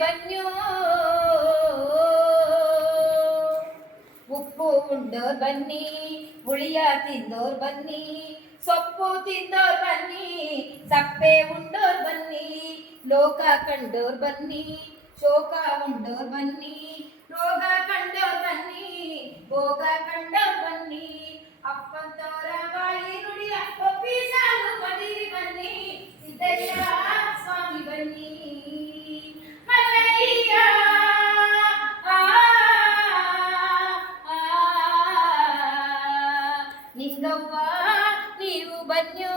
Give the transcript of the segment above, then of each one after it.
ಬನ್ಯೋ ಉಪ್ಪು ಉಂಡೋರ್ ಬನ್ನಿ, ಹುಳಿಯ ತಿಂದೋರ್ ಬನ್ನಿ, ಸೊಪ್ಪು ತಿಂದೋರ್ ಬನ್ನಿ, ಸಪ್ಪೆ ಉಂಡೋರ್ ಬನ್ನಿ, ಲೋಕ ಕಂಡೋರ್ ಬನ್ನಿ, ಶೋಕ ಉಂಡೋರ್ ಬನ್ನಿ, ರೋಗ ಕಂಡೋರ್ ಬನ್ನಿ, ಭೋಗ ಕಂಡೋರ್ ಬನ್ನಿ ಅಪ್ಪಂತವರ ಬಾಯಿ ನುಡಿ ಅಪ್ಪ ಬನ್ನಿ, ಸಿದ್ದಯ್ಯ. ಬನ್ಯೋ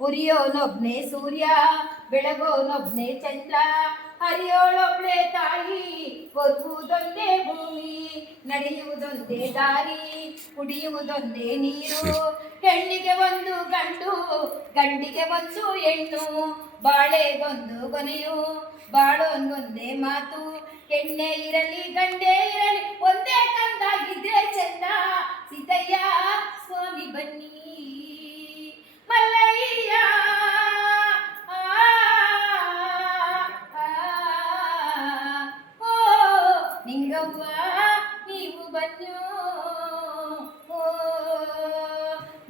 ಉರಿಯೋನೊಬ್ನೇ ಸೂರ್ಯ, ಬೆಳಗೋನೊಬ್ನೆ ಚಂದ್ರ ಹರಿಯೋಳೊಬ್ಳೆ ತಾಯಿ ಬರುವುದೊಂದೇ ಭೂಮಿ, ನಡೆಯುವುದೊಂದೇ ದಾರಿ, ಕುಡಿಯುವುದೊಂದೇ ನೀರು, ಹೆಣ್ಣಿಗೆ ಒಂದು ಗಂಡು, ಗಂಡಿಗೆ ಒಂದು ಹೆಣ್ಣು, ಬಾಳೆಗೊಂದು ಕೊನೆಯು ಬಾಳೊಂದೊಂದೇ ಮಾತು, ಹೆಣ್ಣೆ ಇರಲಿ, ಗಂಡೇ ಇರಲಿ, ಒಂದೇ ಕಂದಾಗಿದ್ರೆ ಚಂದ ಸಿದ್ದಯ್ಯ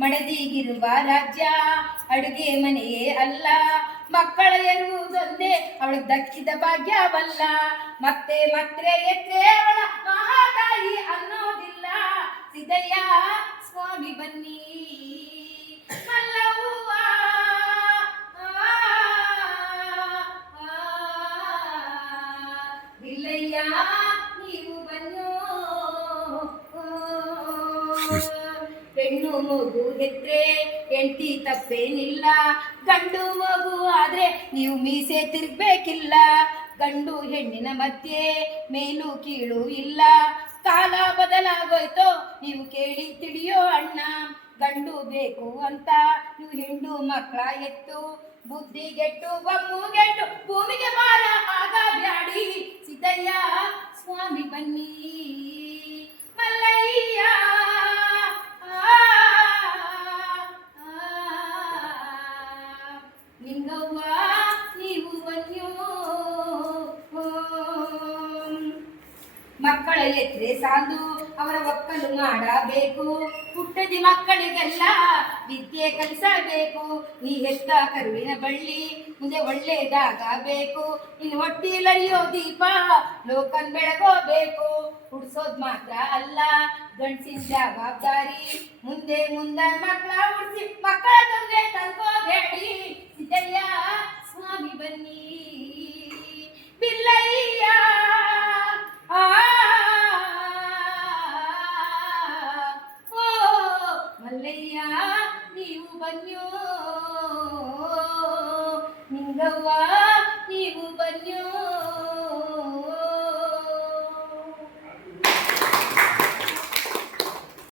ಮಡದಿಗಿರುವ ರಾಜ್ಯ. ಅಡುಗೆ ಮನೆಯೇ ಅಲ್ಲ, ಮಕ್ಕಳ ಎನ್ನುವುದೊಂದೇ ಅವಳು ದಕ್ಕಿದ ಭಾಗ್ಯವಲ್ಲ. ಮತ್ತೆ ಮತ್ತೆ ಎತ್ತೆ ಅವಳ ಮಹಾತಾಯಿ ಅನ್ನೋದಿಲ್ಲ. ಸಿದ್ದಯ್ಯ, ಸ್ವಾಮಿ ಬನ್ನಿ. ನೀವು ಬನ್ನೋ. ಮಗು ಹೆತ್ರೆ ಹೆಂಡತಿ ತಪ್ಪೇನಿಲ್ಲ. ಗಂಡು ಮಗು ಆದ್ರೆ ನೀವು ಮೀಸೆ ತಿರ್ಗ್ಬೇಕಿಲ್ಲ. ಗಂಡು ಹೆಣ್ಣಿನ ಮಧ್ಯೆ ಮೇಲು ಕೀಳು ಇಲ್ಲ. ಕಾಲ ಬದಲಾಗೋಯ್ತೋ, ನೀವು ಕೇಳಿ ತಿಳಿಯೋ ಅಣ್ಣ. ಗಂಡು ಬೇಕು ಅಂತ, ನೀವು ಹೆಣ್ಣು ಮಕ್ಕಳ ಎತ್ತು. ಬುದ್ಧಿಗೆಟ್ಟು ಬಮ್ಮುಗೆಟ್ಟು ಭೂಮಿಗೆ ಮಕ್ಕಳ ಎತ್ರೆ ಸಾಂದು ಅವರ ಒಕ್ಕಲು ಮಾಡಬೇಕು. ಹುಟ್ಟದಿ ಮಕ್ಕಳಿಗೆಲ್ಲ ವಿದ್ಯೆ ಕಲಿಸಬೇಕು. ನೀ ಹೆತ್ತ ಕರುವಿನ ಬಳ್ಳಿ ಮುಂದೆ ಒಳ್ಳೇದಾಗಬೇಕು. ಇನ್ನು ಹೊಟ್ಟಿಲರಿಯೋ ದೀಪ, ಲೋಕನ್ ಬೆಳಗೋಬೇಕು. ಹುಡ್ಸೋದ್ ಮಾತ್ರ ಅಲ್ಲ, ಗಂಡಸಿನ ಜವಾಬ್ದಾರಿ. ಮುಂದೆ ಮುಂದೆ ಮಕ್ಕಳ ಹುಡ್ಸಿ ಮಕ್ಕಳ ಅಯ್ಯ ನೀವು ಬನ್ಯೋ ನಿಂಗವ್ವ ನೀವು ಬನ್ಯೋ